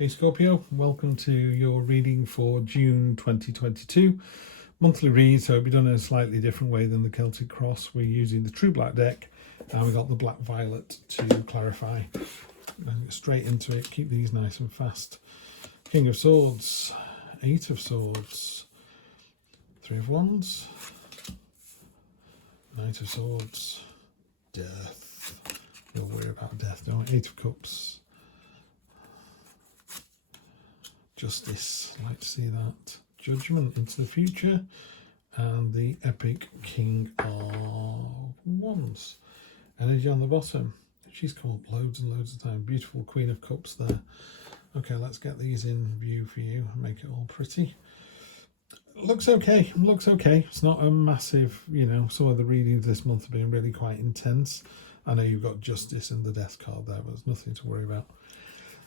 Hey Scorpio, welcome to your reading for June 2022. Monthly read, so it'll be done in a slightly different way than the Celtic Cross. We're using the True Black deck, and we got the Black Violet to clarify. And get straight into it, keep these nice and fast. King of Swords, Eight of Swords, Three of Wands, Knight of Swords, Death. We'll worry about death, don't we? Eight of Cups, Justice, like to see that. Judgment into the future, and the epic King of Wands. Energy on the bottom. She's come up loads and loads of time. Beautiful Queen of Cups there. Okay, let's get these in view for you and make it all pretty. Looks okay. It's not a massive, some of the readings this month have been really quite intense. I know you've got Justice and the Death card there, but there's nothing to worry about.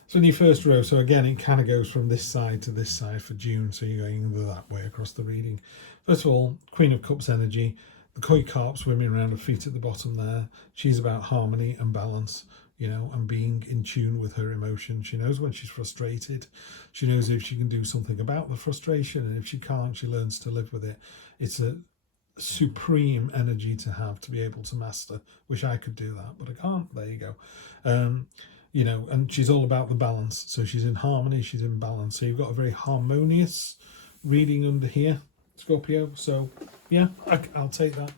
So in your first row, so again, it kind of goes from this side to this side for June, so you're going that way across the reading. First of all, Queen of Cups energy, the koi carp swimming around her feet at the bottom there. She's about harmony and balance, and being in tune with her emotions. She knows when she's frustrated. She knows if she can do something about the frustration, and if she can't, she learns to live with it. It's a supreme energy to have, to be able to master. Wish I could do that, but I can't. There you go. And she's all about the balance. So she's in harmony, she's in balance. So you've got a very harmonious reading under here, Scorpio. So yeah, I'll take that.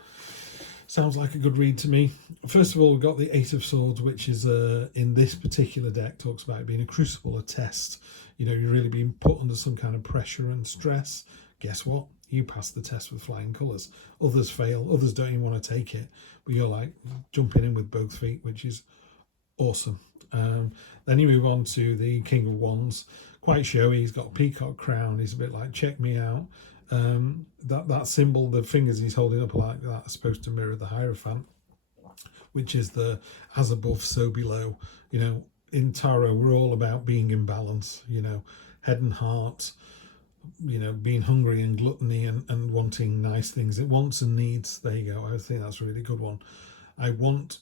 Sounds like a good read to me. First of all, we've got the Eight of Swords, which is in this particular deck, talks about it being a crucible, a test. You're really being put under some kind of pressure and stress. Guess what? You pass the test with flying colours. Others fail, others don't even want to take it, but you're like jumping in with both feet, which is awesome. Then you move on to the King of Wands. Quite showy. He's got a peacock crown. He's a bit like, check me out. That symbol, the fingers he's holding up like that, are supposed to mirror the Hierophant, which is the as above, so below. In tarot, we're all about being in balance. Head and heart. Being hungry and gluttony and wanting nice things. It wants and needs. There you go. I think that's a really good one. I want,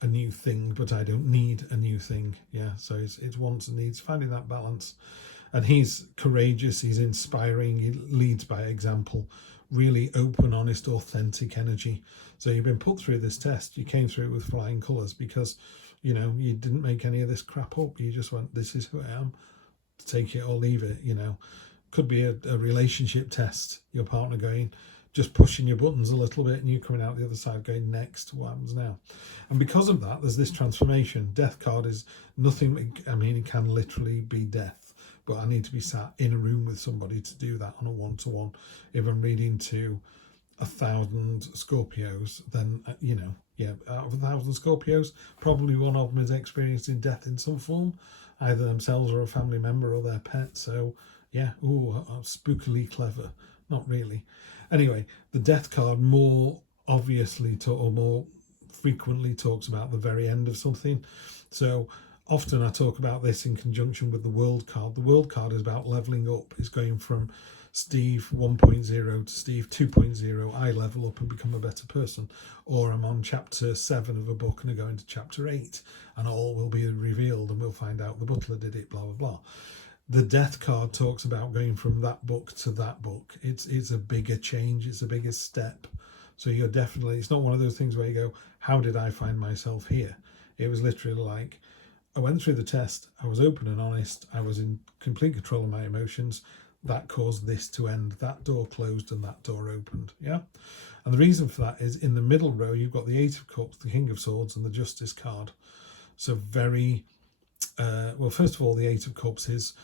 a new thing, but I don't need a new thing. Yeah, so it's wants and needs, finding that balance. And he's courageous, he's inspiring, he leads by example, really open, honest, authentic energy. So you've been put through this test, you came through it with flying colours because, you didn't make any of this crap up. You just went, this is who I am, take it or leave it, Could be a relationship test, your partner going, just pushing your buttons a little bit and you coming out the other side going, next, what happens now? And because of that, there's this transformation. Death card is nothing, it can literally be death, but I need to be sat in a room with somebody to do that on a one-to-one. If I'm reading to 1,000 Scorpios, then, out of 1,000 Scorpios, probably one of them is experiencing death in some form, either themselves or a family member or their pet. So, yeah, spookily clever. Not really. Anyway, the Death card more obviously or more frequently talks about the very end of something. So often I talk about this in conjunction with the World card. The World card is about leveling up. It's going from Steve 1.0 to Steve 2.0. I level up and become a better person. Or I'm on chapter 7 of a book and I go into chapter 8 and all will be revealed and we'll find out the butler did it, blah, blah, blah. The Death card talks about going from that book to that book. It's a bigger change. It's a bigger step. So you're definitely, it's not one of those things where you go, how did I find myself here? It was literally like, I went through the test. I was open and honest. I was in complete control of my emotions. That caused this to end. That door closed and that door opened. Yeah. And the reason for that is in the middle row, you've got the Eight of Cups, the King of Swords and the Justice card. So very, first of all, the Eight of Cups is,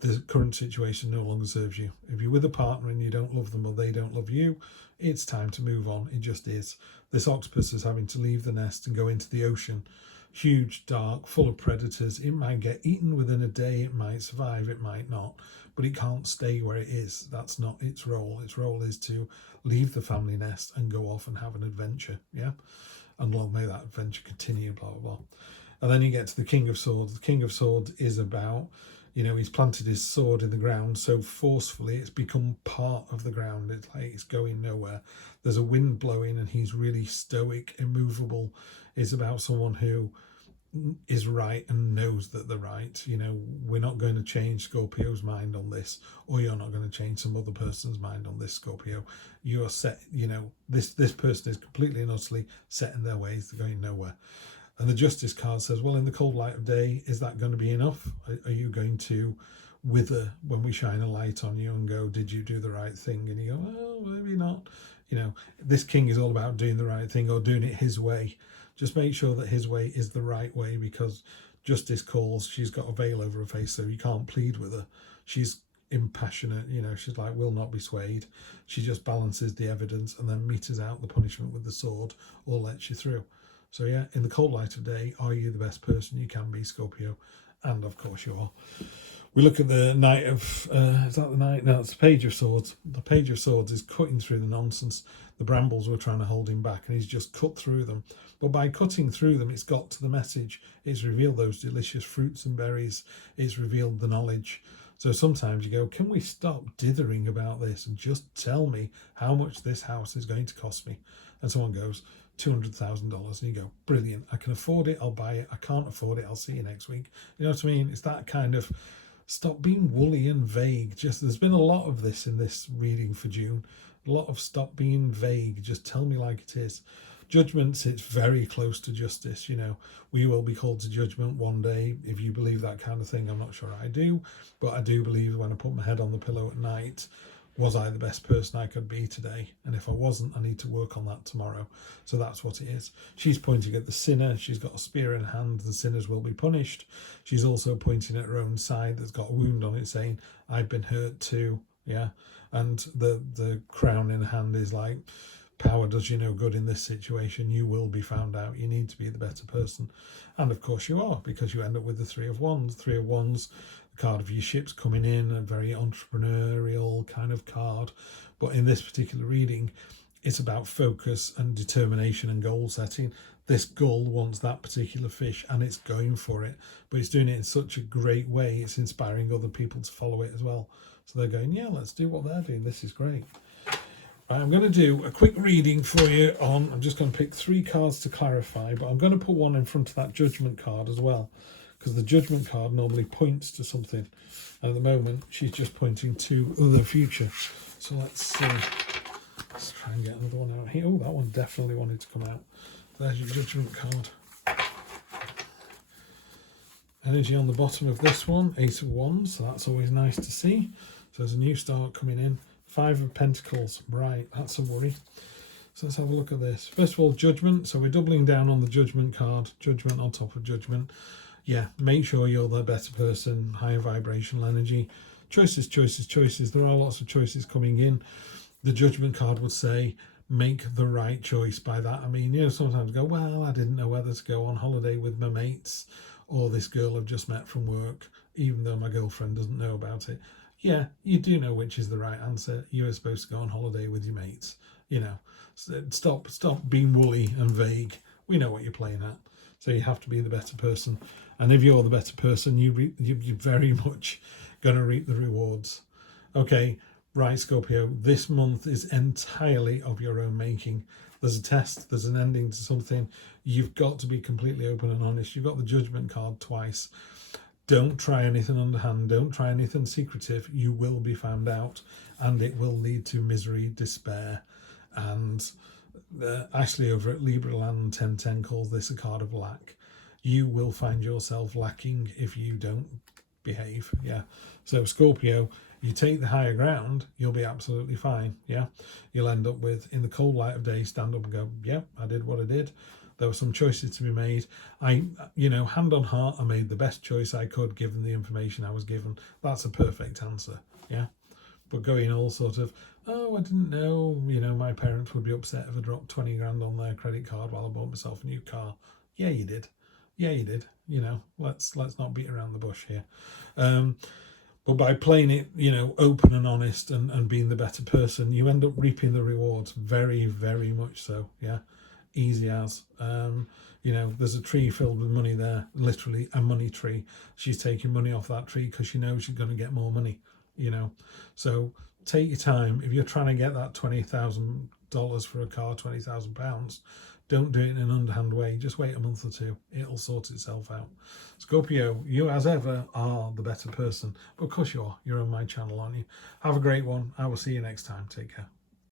the current situation no longer serves you. If you're with a partner and you don't love them or they don't love you, it's time to move on. It just is. This octopus is having to leave the nest and go into the ocean. Huge, dark, full of predators. It might get eaten within a day. It might survive. It might not. But it can't stay where it is. That's not its role. Its role is to leave the family nest and go off and have an adventure. Yeah? And long may that adventure continue, blah, blah, blah. And then you get to the King of Swords. The King of Swords is about, he's planted his sword in the ground so forcefully it's become part of the ground. It's like it's going nowhere. There's a wind blowing and he's really stoic, immovable. It's about someone who is right and knows that they're right. You know, we're not going to change Scorpio's mind on this, or you're not going to change some other person's mind on this, Scorpio. You are set, you know, this person is completely and utterly set in their ways. They're going nowhere. And the Justice card says, well, in the cold light of day, is that going to be enough? Are you going to wither when we shine a light on you and go, did you do the right thing? And you go, well, maybe not. You know, this king is all about doing the right thing or doing it his way. Just make sure that his way is the right way, because Justice calls, she's got a veil over her face, so you can't plead with her. She's impassionate, you know, she's like, will not be swayed. She just balances the evidence and then meters out the punishment with the sword, or lets you through. So yeah, in the cold light of day, are you the best person you can be, Scorpio? And of course you are. We look at the Knight of, is that the Knight? No, it's the Page of Swords. The Page of Swords is cutting through the nonsense. The brambles were trying to hold him back, and he's just cut through them. But by cutting through them, it's got to the message. It's revealed those delicious fruits and berries. It's revealed the knowledge. So sometimes you go, can we stop dithering about this and just tell me how much this house is going to cost me? And someone goes, $200,000. And you go, brilliant. I can afford it. I'll buy it. I can't afford it. I'll see you next week. You know what I mean? It's that kind of, stop being woolly and vague. Just, there's been a lot of this in this reading for June. A lot of stop being vague. Just tell me like it is. Judgment sits very close to justice. You know, we will be called to judgment one day. If you believe that kind of thing, I'm not sure I do, but I do believe when I put my head on the pillow at night, was I the best person I could be today? And if I wasn't, I need to work on that tomorrow. So that's what it is. She's pointing at the sinner. She's got a spear in hand. The sinners will be punished. She's also pointing at her own side that's got a wound on it, saying, I've been hurt too. Yeah. And the crown in hand is like, power does you no good in this situation. You will be found out. You need to be the better person. And of course you are, because you end up with the Three of Wands. Three of Wands, the card of your ships coming in, a very entrepreneurial kind of card. But in this particular reading, it's about focus and determination and goal setting. This gull wants that particular fish and it's going for it, but it's doing it in such a great way. It's inspiring other people to follow it as well. So they're going, yeah, let's do what they're doing. This is great. I'm going to do a quick reading for you on, I'm just going to pick 3 cards to clarify, but I'm going to put one in front of that judgment card as well, because the judgment card normally points to something. And at the moment, she's just pointing to the future. So let's see. Let's try and get another one out here. Oh, that one definitely wanted to come out. There's your judgment card. Energy on the bottom of this one, Ace of Wands, so that's always nice to see. So there's a new start coming in. 5 of Pentacles, right, that's a worry. So let's have a look at this. First of all, Judgment. So we're doubling down on the Judgment card. Judgment on top of Judgment. Yeah, make sure you're the better person, higher vibrational energy. Choices, choices, choices. There are lots of choices coming in. The Judgment card would say, make the right choice. By that, I mean, you know, sometimes go, well, I didn't know whether to go on holiday with my mates or this girl I've just met from work, even though my girlfriend doesn't know about it. Yeah, you do know which is the right answer. You are supposed to go on holiday with your mates. You know, stop being woolly and vague. We know what you're playing at. So you have to be the better person. And if you're the better person, you're very much going to reap the rewards. Okay, right, Scorpio, this month is entirely of your own making. There's a test, there's an ending to something. You've got to be completely open and honest. You've got the Judgment card twice. Don't try anything underhand. Don't try anything secretive. You will be found out, and it will lead to misery, despair. And Ashley over at Libraland 1010 calls this a card of lack. You will find yourself lacking if you don't behave. Yeah. So Scorpio, you take the higher ground, you'll be absolutely fine. Yeah. You'll end up with, in the cold light of day, stand up and go, yeah, I did what I did. There were some choices to be made. Hand on heart, I made the best choice I could given the information I was given. That's a perfect answer, yeah? But going all sort of, oh, I didn't know, my parents would be upset if I dropped 20 grand on their credit card while I bought myself a new car. Yeah, you did. Yeah, you did. Let's not beat around the bush here. But by playing it, open and honest and being the better person, you end up reaping the rewards very, very much so, yeah? Easy as. There's a tree filled with money there, literally a money tree. She's taking money off that tree because she knows she's going to get more money, So take your time. If you're trying to get that $20,000 for a car, £20,000, Don't do it in an underhand way. Just wait a month or two. It'll sort itself out. Scorpio, you as ever are the better person. But of course you are. You're on my channel, aren't you? Have a great one. I will see you next time. Take care.